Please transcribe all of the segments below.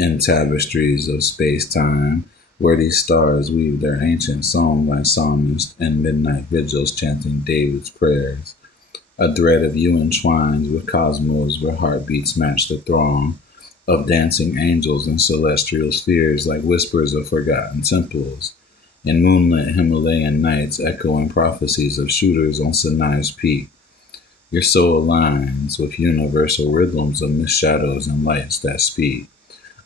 in tapestries of space-time, where these stars weave their ancient song like psalmists and midnight vigils chanting David's prayers. A thread of you entwines with cosmos where heartbeats match the throng of dancing angels in celestial spheres like whispers of forgotten temples. In moonlit Himalayan nights echoing prophecies of shooters on Sinai's peak. Your soul aligns with universal rhythms of mist shadows and lights that speak.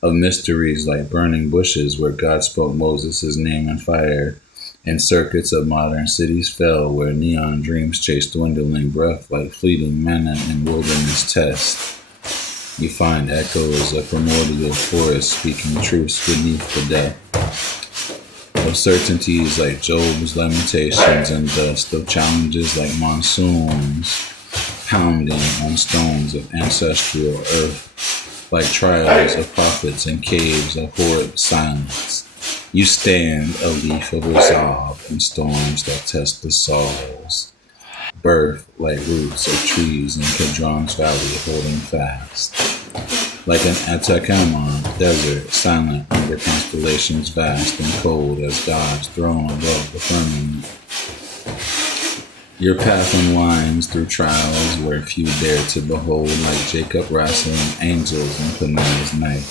Of mysteries like burning bushes where God spoke Moses' name in fire, and circuits of modern cities fell where neon dreams chased dwindling breath like fleeting manna in wilderness tests. You find echoes of primordial forests speaking truths beneath the death. Of certainties like Job's lamentations and dust, of challenges like monsoons pounding on stones of ancestral earth, like trials of prophets in caves of horrid silence. You stand a leaf of resolve in storms that test the souls, birth like roots of trees in Kedron's valley holding fast. Like an Atacama desert, silent under constellations vast and cold as God's throne above the firmament. Your path unwinds through trials where few dare to behold, like Jacob wrestling angels in Peniel's night.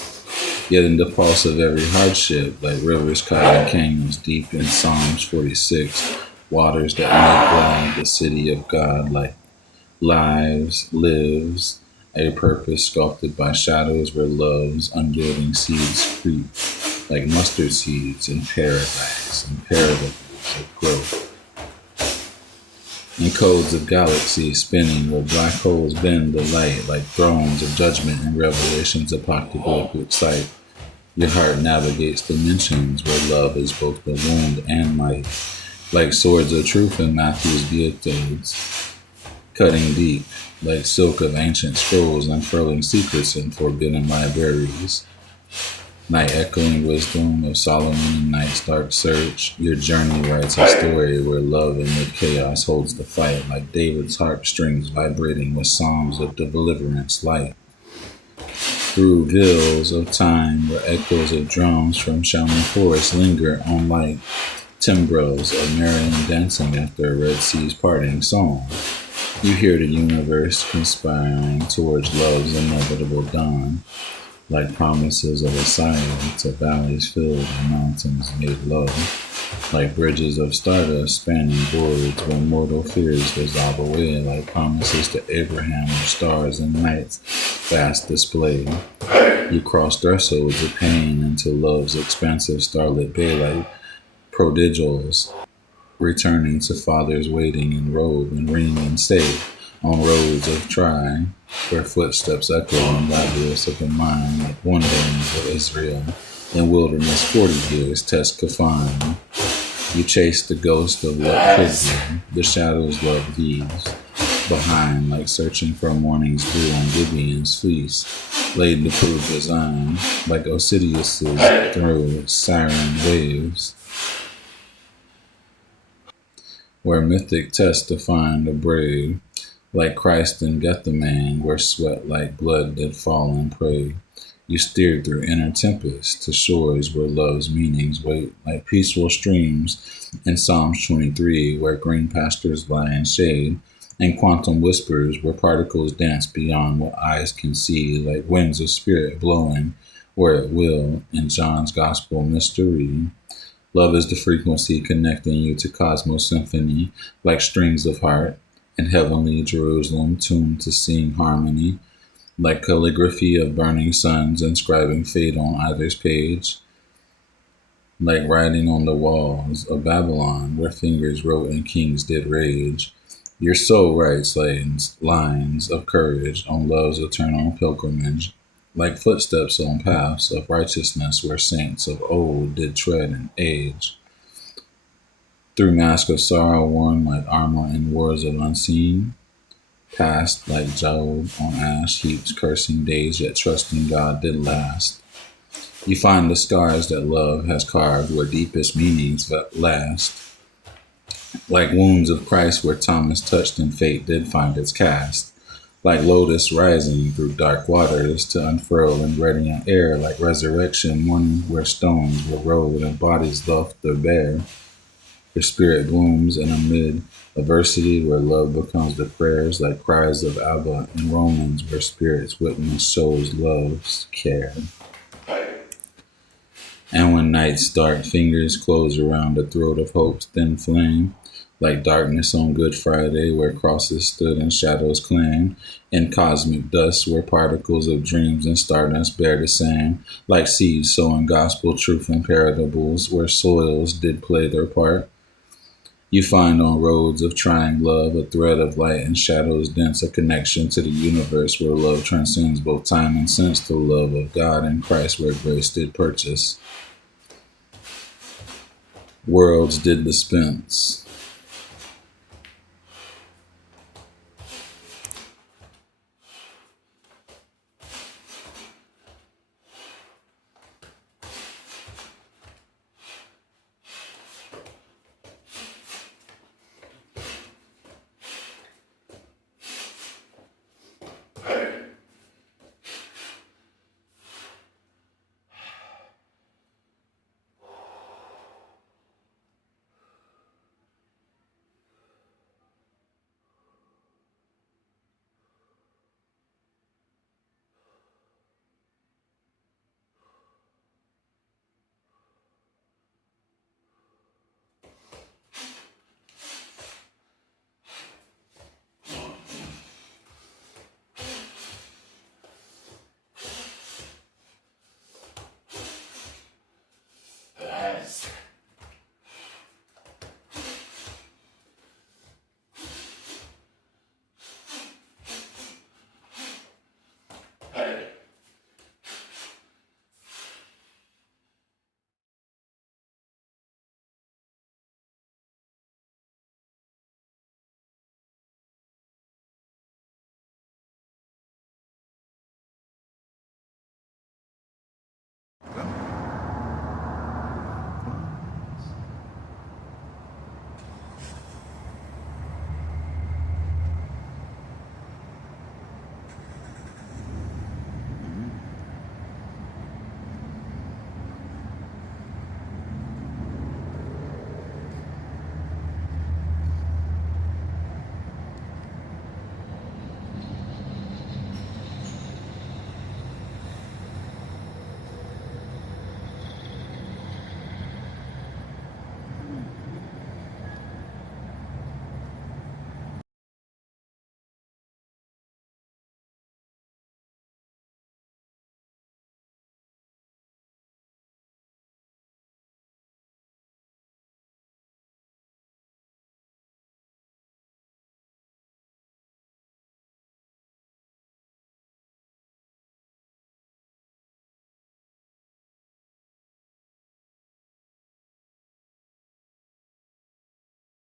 Yet in the pulse of every hardship, like rivers caught in canyons deep in Psalms 46, waters that make glad the city of God, like lives, a purpose sculpted by shadows where love's unyielding seeds creep, like mustard seeds in paradise and parables of growth. In codes of galaxies spinning where black holes bend the light like thrones of judgment and revelations apocalyptic sight. Your heart navigates dimensions where love is both the wound and might, like swords of truth in Matthew's Beatitudes, cutting deep, like silk of ancient scrolls unfurling secrets in forbidden libraries. Night echoing wisdom of Solomon in night's dark search, your journey writes a story where love amid chaos holds the fight, like David's harp strings vibrating with psalms of deliverance light. Through villas of time where echoes of drums from shouting forests linger on like timbrels of Marian dancing after a Red Sea's parting song. You hear the universe conspiring towards love's inevitable dawn, like promises of asylum to valleys filled and mountains made low, like bridges of stardust spanning voids where mortal fears dissolve away, like promises to Abraham of stars and night's vast display. You cross thresholds of pain into love's expansive starlit bay, like prodigals returning to fathers waiting in robe and ring and safe on roads of try, where footsteps echo in labyrinths of the mind, like wondering for Israel in wilderness 40 years test confined. You chase the ghost of what could be, the shadows love leaves behind, like searching for morning's dew on Gibeon's fleece, laid to prove design, like Osiris's through siren waves, where mythic tests define the brave, like Christ in Gethsemane, where sweat like blood did fall and pray. You steered through inner tempests to shores where love's meanings wait, like peaceful streams in Psalms 23, where green pastures lie in shade, and quantum whispers where particles dance beyond what eyes can see, like winds of spirit blowing where it will in John's gospel mystery. Love is the frequency connecting you to cosmos symphony, like strings of heart, in heavenly Jerusalem tuned to sing harmony, like calligraphy of burning suns inscribing fate on either's page, like writing on the walls of Babylon where fingers wrote and kings did rage. Your soul writes lines of courage on love's eternal pilgrimage, like footsteps on paths of righteousness where saints of old did tread and age. Through mask of sorrow worn like armor in wars of unseen, past like Job on ash heaps cursing days yet trusting God did last. You find the scars that love has carved where deepest meanings last, like wounds of Christ where Thomas touched and fate did find its cast, like lotus rising through dark waters to unfurl in radiant air, like resurrection morning where stones were rolled and bodies left their bare. Your spirit blooms in amid adversity where love becomes the prayers, like cries of Abba in Romans where spirits witness souls love's care. And when night's dark fingers close around the throat of hope's thin flame, like darkness on Good Friday where crosses stood and shadows claimed, in cosmic dust where particles of dreams and stardust bear the same, like seeds sowing gospel truth and parables where soils did play their part. You find on roads of trying love a thread of light and shadows dense, a connection to the universe where love transcends both time and sense, the love of God and Christ where grace did purchase. Worlds did dispense.